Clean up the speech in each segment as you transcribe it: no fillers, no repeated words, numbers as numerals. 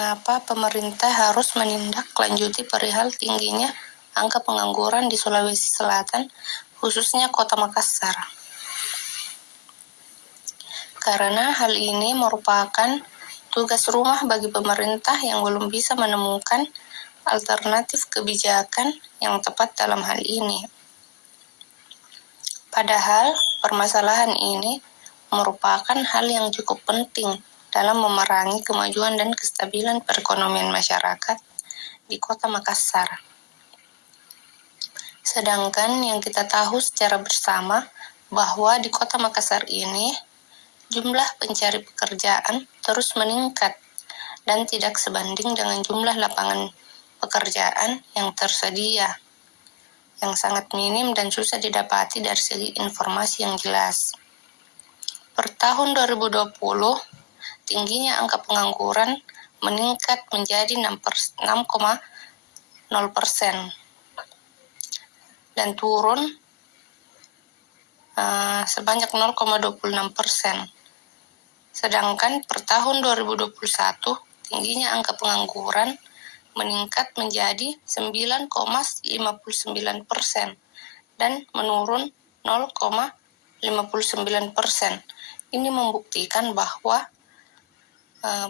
Mengapa pemerintah harus menindaklanjuti perihal tingginya angka pengangguran di Sulawesi Selatan, khususnya Kota Makassar? Karena hal ini merupakan tugas rumah bagi pemerintah yang belum bisa menemukan alternatif kebijakan yang tepat dalam hal ini. Padahal permasalahan ini merupakan hal yang cukup penting dalam memerangi kemajuan dan kestabilan perekonomian masyarakat di Kota Makassar. Sedangkan yang kita tahu secara bersama bahwa di Kota Makassar ini jumlah pencari pekerjaan terus meningkat dan tidak sebanding dengan jumlah lapangan pekerjaan yang tersedia, yang sangat minim dan susah didapati dari segi informasi yang jelas. Per tahun 2020, tingginya angka pengangguran meningkat menjadi 6,0% dan turun sebanyak 0,26%. Sedangkan per tahun 2021, tingginya angka pengangguran meningkat menjadi 9,59% dan menurun 0,59%. Ini membuktikan bahwa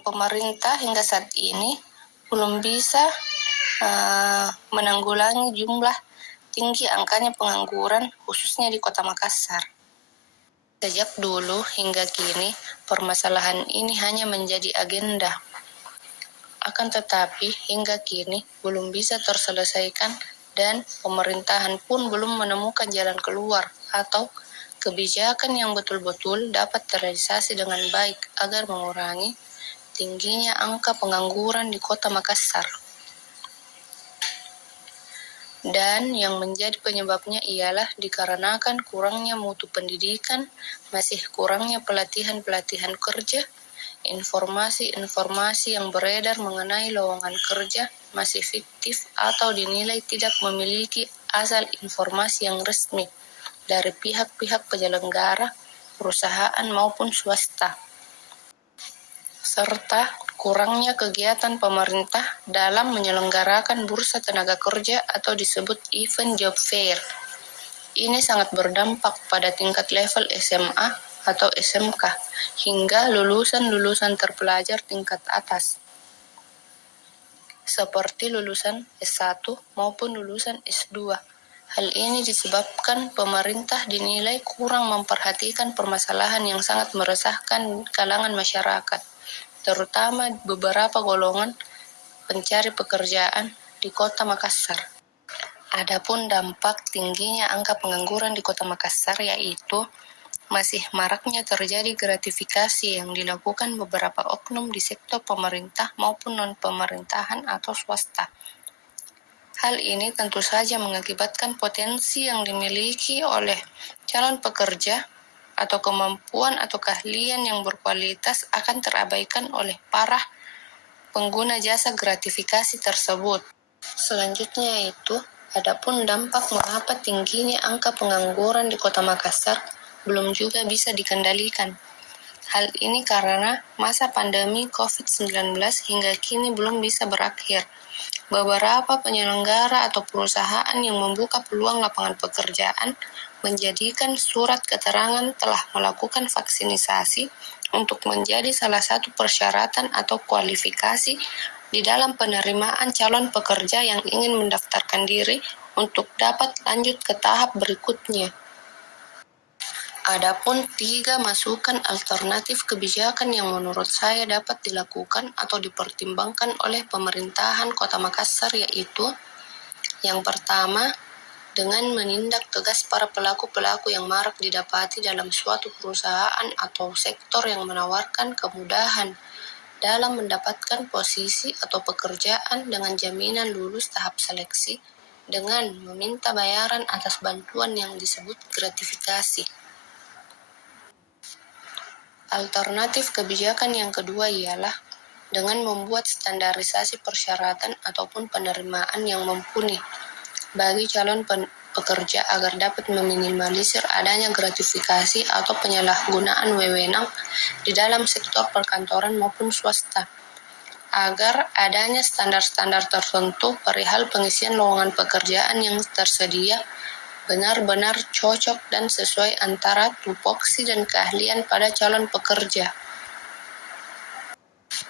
pemerintah hingga saat ini belum bisa menanggulangi jumlah tinggi angkanya pengangguran khususnya di Kota Makassar. Sejak dulu hingga kini permasalahan ini hanya menjadi agenda. Akan tetapi hingga kini belum bisa terselesaikan dan pemerintahan pun belum menemukan jalan keluar atau kebijakan yang betul-betul dapat terrealisasi dengan baik agar mengurangi tingginya angka pengangguran di Kota Makassar. Dan yang menjadi penyebabnya ialah dikarenakan kurangnya mutu pendidikan, masih kurangnya pelatihan-pelatihan kerja, informasi-informasi yang beredar mengenai lowongan kerja masih fiktif atau dinilai tidak memiliki asal informasi yang resmi dari pihak-pihak penyelenggara, perusahaan maupun swasta, serta kurangnya kegiatan pemerintah dalam menyelenggarakan bursa tenaga kerja atau disebut event job fair. Ini sangat berdampak pada tingkat level SMA atau SMK hingga lulusan-lulusan terpelajar tingkat atas, seperti lulusan S1 maupun lulusan S2. Hal ini disebabkan pemerintah dinilai kurang memperhatikan permasalahan yang sangat meresahkan kalangan masyarakat, terutama beberapa golongan pencari pekerjaan di Kota Makassar. Adapun dampak tingginya angka pengangguran di Kota Makassar yaitu masih maraknya terjadi gratifikasi yang dilakukan beberapa oknum di sektor pemerintah maupun non-pemerintahan atau swasta. Hal ini tentu saja mengakibatkan potensi yang dimiliki oleh calon pekerja atau kemampuan atau keahlian yang berkualitas akan terabaikan oleh para pengguna jasa gratifikasi tersebut. Selanjutnya yaitu, adapun dampak mengapa tingginya angka pengangguran di Kota Makassar belum juga bisa dikendalikan. Hal ini karena masa pandemi COVID-19 hingga kini belum bisa berakhir. Beberapa penyelenggara atau perusahaan yang membuka peluang lapangan pekerjaan menjadikan surat keterangan telah melakukan vaksinisasi untuk menjadi salah satu persyaratan atau kualifikasi di dalam penerimaan calon pekerja yang ingin mendaftarkan diri untuk dapat lanjut ke tahap berikutnya. Adapun 3 masukan alternatif kebijakan yang menurut saya dapat dilakukan atau dipertimbangkan oleh pemerintahan Kota Makassar yaitu, yang pertama, dengan menindak tegas para pelaku-pelaku yang marak didapati dalam suatu perusahaan atau sektor yang menawarkan kemudahan dalam mendapatkan posisi atau pekerjaan dengan jaminan lulus tahap seleksi dengan meminta bayaran atas bantuan yang disebut gratifikasi. Alternatif kebijakan yang kedua ialah dengan membuat standarisasi persyaratan ataupun penerimaan yang mumpuni bagi calon pekerja agar dapat meminimalisir adanya gratifikasi atau penyalahgunaan wewenang di dalam sektor perkantoran maupun swasta. agar adanya standar-standar tertentu perihal pengisian lowongan pekerjaan yang tersedia benar-benar cocok dan sesuai antara tupoksi dan keahlian pada calon pekerja.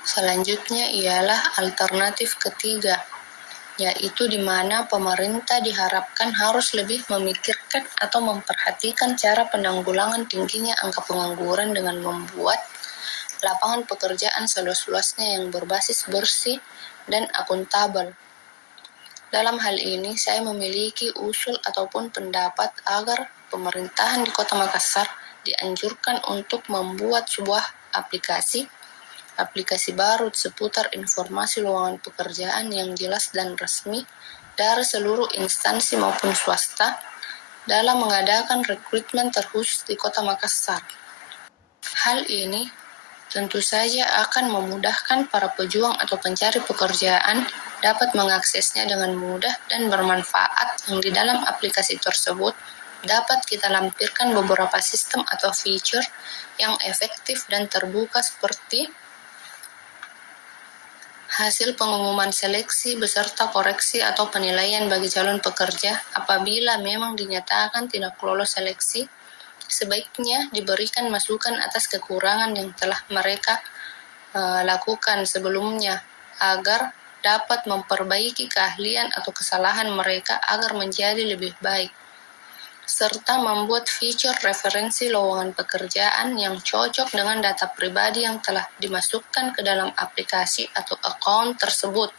Selanjutnya ialah alternatif ketiga, yaitu di mana pemerintah diharapkan harus lebih memikirkan atau memperhatikan cara penanggulangan tingginya angka pengangguran dengan membuat lapangan pekerjaan seluas-luasnya yang berbasis bersih dan akuntabel. Dalam hal ini, saya memiliki usul ataupun pendapat agar pemerintahan di Kota Makassar dianjurkan untuk membuat sebuah aplikasi baru seputar informasi lowongan pekerjaan yang jelas dan resmi dari seluruh instansi maupun swasta dalam mengadakan rekrutmen terkhusus di Kota Makassar. Hal ini tentu saja akan memudahkan para pejuang atau pencari pekerjaan dapat mengaksesnya dengan mudah dan bermanfaat, yang di dalam aplikasi tersebut dapat kita lampirkan beberapa sistem atau fitur yang efektif dan terbuka seperti hasil pengumuman seleksi beserta koreksi atau penilaian bagi calon pekerja apabila memang dinyatakan tidak lolos seleksi. Sebaiknya diberikan masukan atas kekurangan yang telah mereka lakukan sebelumnya agar dapat memperbaiki keahlian atau kesalahan mereka agar menjadi lebih baik, serta membuat fitur referensi lowongan pekerjaan yang cocok dengan data pribadi yang telah dimasukkan ke dalam aplikasi atau akun tersebut.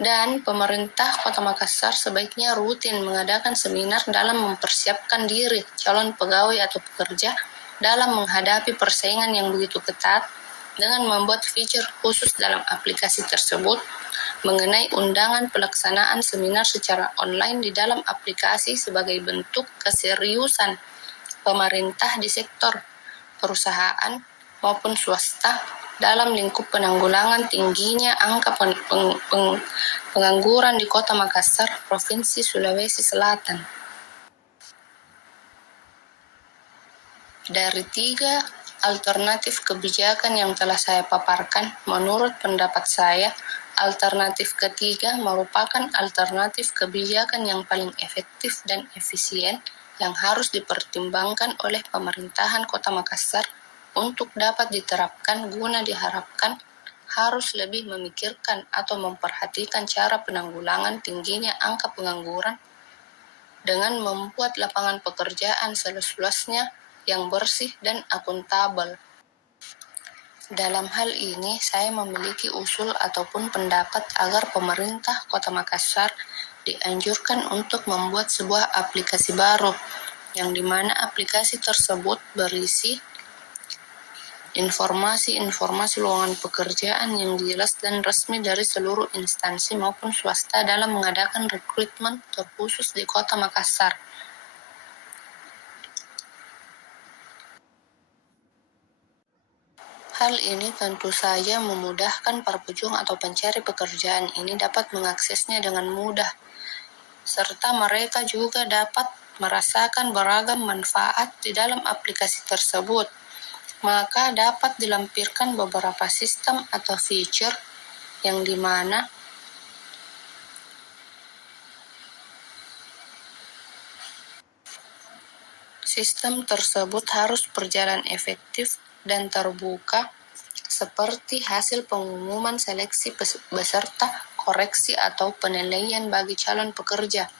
Dan pemerintah Kota Makassar sebaiknya rutin mengadakan seminar dalam mempersiapkan diri calon pegawai atau pekerja dalam menghadapi persaingan yang begitu ketat dengan membuat fitur khusus dalam aplikasi tersebut mengenai undangan pelaksanaan seminar secara online di dalam aplikasi sebagai bentuk keseriusan pemerintah di sektor perusahaan maupun swasta dalam lingkup penanggulangan tingginya angka pengangguran di Kota Makassar, Provinsi Sulawesi Selatan. Dari 3 alternatif kebijakan yang telah saya paparkan, menurut pendapat saya, alternatif ketiga merupakan alternatif kebijakan yang paling efektif dan efisien yang harus dipertimbangkan oleh pemerintahan Kota Makassar untuk dapat diterapkan guna diharapkan harus lebih memikirkan atau memperhatikan cara penanggulangan tingginya angka pengangguran dengan membuat lapangan pekerjaan seluas-luasnya yang bersih dan akuntabel. Dalam hal ini, saya memiliki usul ataupun pendapat agar pemerintah Kota Makassar dianjurkan untuk membuat sebuah aplikasi baru, yang dimana aplikasi tersebut berisi informasi lowongan pekerjaan yang jelas dan resmi dari seluruh instansi maupun swasta dalam mengadakan rekrutmen terkhusus di Kota Makassar. Hal ini tentu saja memudahkan para pejuang atau pencari pekerjaan ini dapat mengaksesnya dengan mudah, serta mereka juga dapat merasakan beragam manfaat di dalam aplikasi tersebut. Maka dapat dilampirkan beberapa sistem atau fitur yang dimana sistem tersebut harus berjalan efektif dan terbuka, seperti hasil pengumuman seleksi beserta koreksi atau penilaian bagi calon pekerja.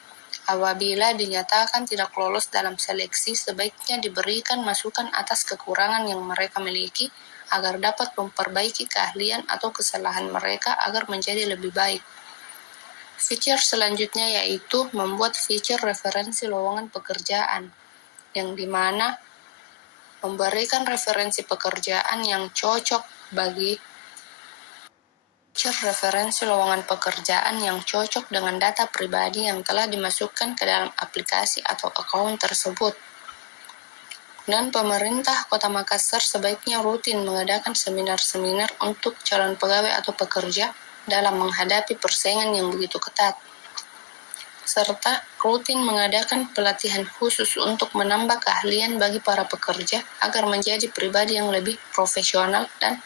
Apabila dinyatakan tidak lolos dalam seleksi, sebaiknya diberikan masukan atas kekurangan yang mereka miliki agar dapat memperbaiki keahlian atau kesalahan mereka agar menjadi lebih baik. Fitur selanjutnya yaitu membuat fitur referensi lowongan pekerjaan, yang dimana memberikan referensi pekerjaan yang cocok bagi referensi lowongan pekerjaan yang cocok dengan data pribadi yang telah dimasukkan ke dalam aplikasi atau akun tersebut. Dan pemerintah Kota Makassar sebaiknya rutin mengadakan seminar-seminar untuk calon pegawai atau pekerja dalam menghadapi persaingan yang begitu ketat, serta rutin mengadakan pelatihan khusus untuk menambah keahlian bagi para pekerja agar menjadi pribadi yang lebih profesional dan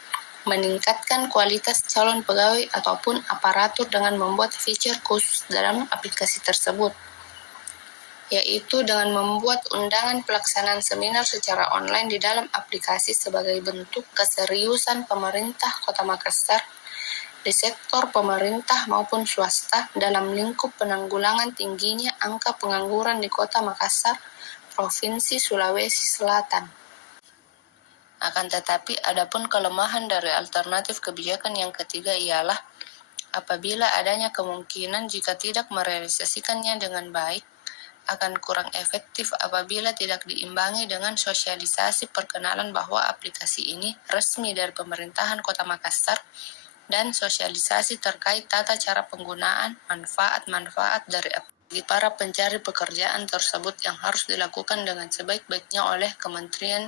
meningkatkan kualitas calon pegawai ataupun aparatur dengan membuat fitur khusus dalam aplikasi tersebut, yaitu dengan membuat undangan pelaksanaan seminar secara online di dalam aplikasi sebagai bentuk keseriusan pemerintah Kota Makassar di sektor pemerintah maupun swasta dalam lingkup penanggulangan tingginya angka pengangguran di Kota Makassar, Provinsi Sulawesi Selatan. Akan tetapi, adapun kelemahan dari alternatif kebijakan yang ketiga ialah apabila adanya kemungkinan jika tidak merealisasikannya dengan baik, akan kurang efektif apabila tidak diimbangi dengan sosialisasi perkenalan bahwa aplikasi ini resmi dari pemerintahan Kota Makassar dan sosialisasi terkait tata cara penggunaan, manfaat-manfaat dari bagi para pencari pekerjaan tersebut yang harus dilakukan dengan sebaik-baiknya oleh Kementerian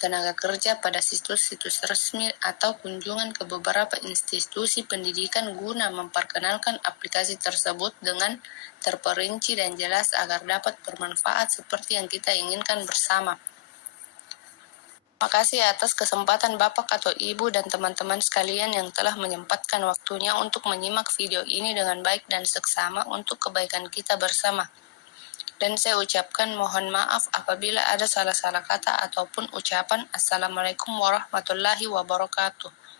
Tenaga Kerja pada situs-situs resmi atau kunjungan ke beberapa institusi pendidikan guna memperkenalkan aplikasi tersebut dengan terperinci dan jelas agar dapat bermanfaat seperti yang kita inginkan bersama. Terima kasih atas kesempatan Bapak atau Ibu dan teman-teman sekalian yang telah menyempatkan waktunya untuk menyimak video ini dengan baik dan seksama untuk kebaikan kita bersama. Dan saya ucapkan mohon maaf apabila ada salah-salah kata ataupun ucapan. Assalamualaikum warahmatullahi wabarakatuh.